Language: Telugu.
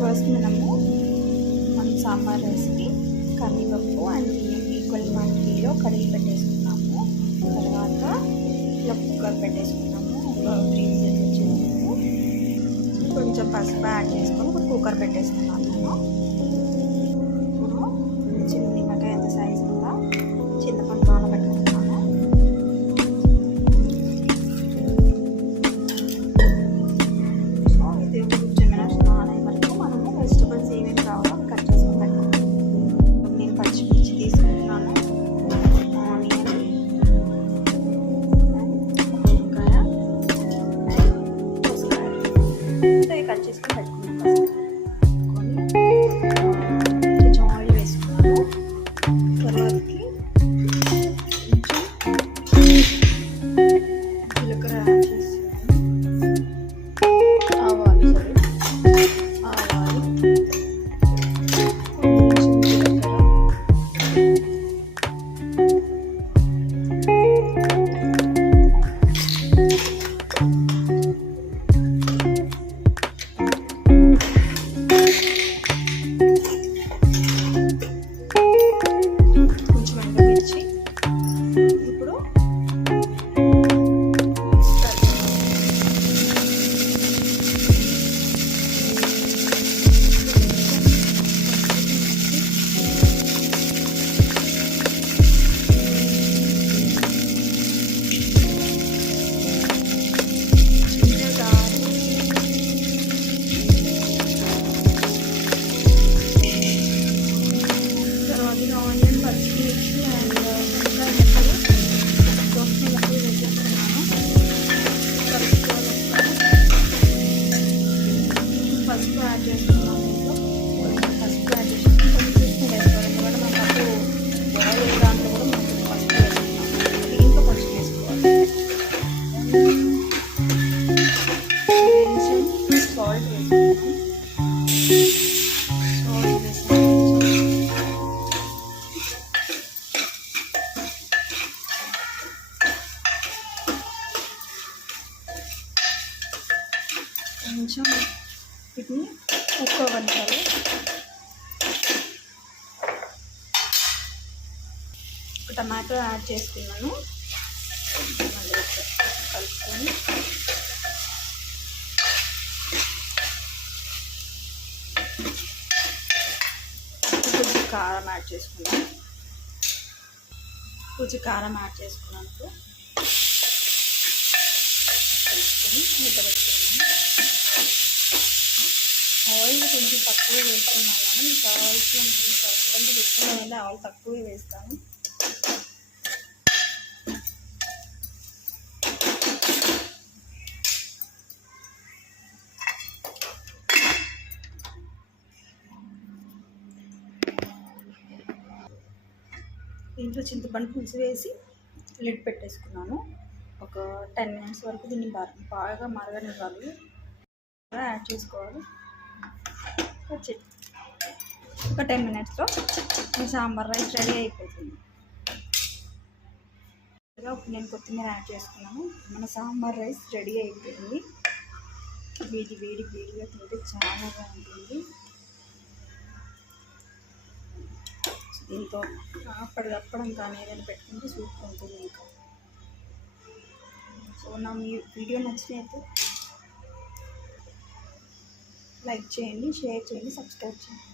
ఫస్ట్ మనం సాంబార్ రైస్కి కరివేపప్పు అండ్ బియ్యం ఈక్వల్ క్వాంటిటీలో కడిగి పెట్టేసుకున్నాము. తర్వాత ఇలా కుక్కర్ పెట్టేసుకున్నాము. ఒక 3 విజిల్స్ వచ్చేందుకు కొంచెం పసుపు యాడ్ చేసుకొని ఒక కుక్కర్ పెట్టేసుకున్నాము. నేను ఇప్పుడు చిన్న నిమ్మకాయ ఎంత సైజు ఉందా చింతపండు నానబెట్టుకున్నాను. సో ఇది ఒక 15 minutes నానే వరకు మనము వెజిటబుల్స్ ఏమేమి కావాలో అవి కట్ చేసుకొని పెట్టుకున్నాను. నేను పచ్చిమిర్చి తీసుకుంటున్నాను, ఆనియన్, వంకాయ, దోసకాయ ఇవి కట్ చేసుకొని పెట్టుకున్నాను. కొంచెం ఆయిల్ వేసుకున్నాను. తర్వాతకి జీలకర్ర యాడ్ చేస్తున్నాను. ఆవాలు కొంచెం జీలకర్ర, కొంచెం ఎండుమిర్చి. ఇప్పుడు తర్వాత ఆనియన్, పచ్చిమిర్చి అండ్ వంకాయ ముక్కలు దోసకాయ ముక్కలు వేసేస్తున్నాను. పసుపు యాడ్ చేస్తున్నాను. ఇంట్లో పసుపు యాడ్ చేసుకుని కొంచెం చూసుకుని వేసుకోవాలి. ఎందుకంటే మనం పప్పు బాయిల్ దాంట్లో కూడా మనం పసుపు వేసుకున్నాం. దీంట్లో కొంచెం వేసుకోవాలి. సాల్ట్ వేసుకున్నాను. సాల్ట్ వేసుకున్నాను. కొంచెం వీటిని ఎక్కువ వంచాలి. ఒక టమాటో యాడ్ చేసుకున్నాను. మళ్ళీ కలుపుకొని కొంచెం కారం యాడ్ చేసుకున్నాను. కొంచెం కారం యాడ్ చేసుకున్నాను. కలుపుకొని మూత పెట్టుకున్నాను. ఆయిల్ కొంచెం తక్కువ వేస్తున్నాను. మీకు కావాల్సిన ఎందుకంటే ఎక్కువ వల్ల ఆయిల్ తక్కువే వేస్తాను. దీంట్లో చింతపండు పులుసు వేసి లిడ్ పెట్టేసుకున్నాను. ఒక 10 minutes వరకు దీన్ని బాగా మరగనివ్వాలి. యాడ్ చేసుకోవాలి. ఒక 10 minutesలో ఈ సాంబార్ రైస్ రెడీ అయిపోతుంది. ఇప్పుడు నేను కొత్తిమీర యాడ్ చేసుకున్నాను. మన సాంబార్ రైస్ రెడీ అయిపోయింది. వేడిగా తింటే చాలా బాగుంటుంది. దీంతో అప్పటికప్పడం కానీ ఏదైనా పెట్టుకుంటే సూపర్ ఉంటుంది. ఇంకా సో నా మీ వీడియో నచ్చినైతే లైక్ చేయండి, షేర్ చేయండి, సబ్స్క్రైబ్ చేయండి.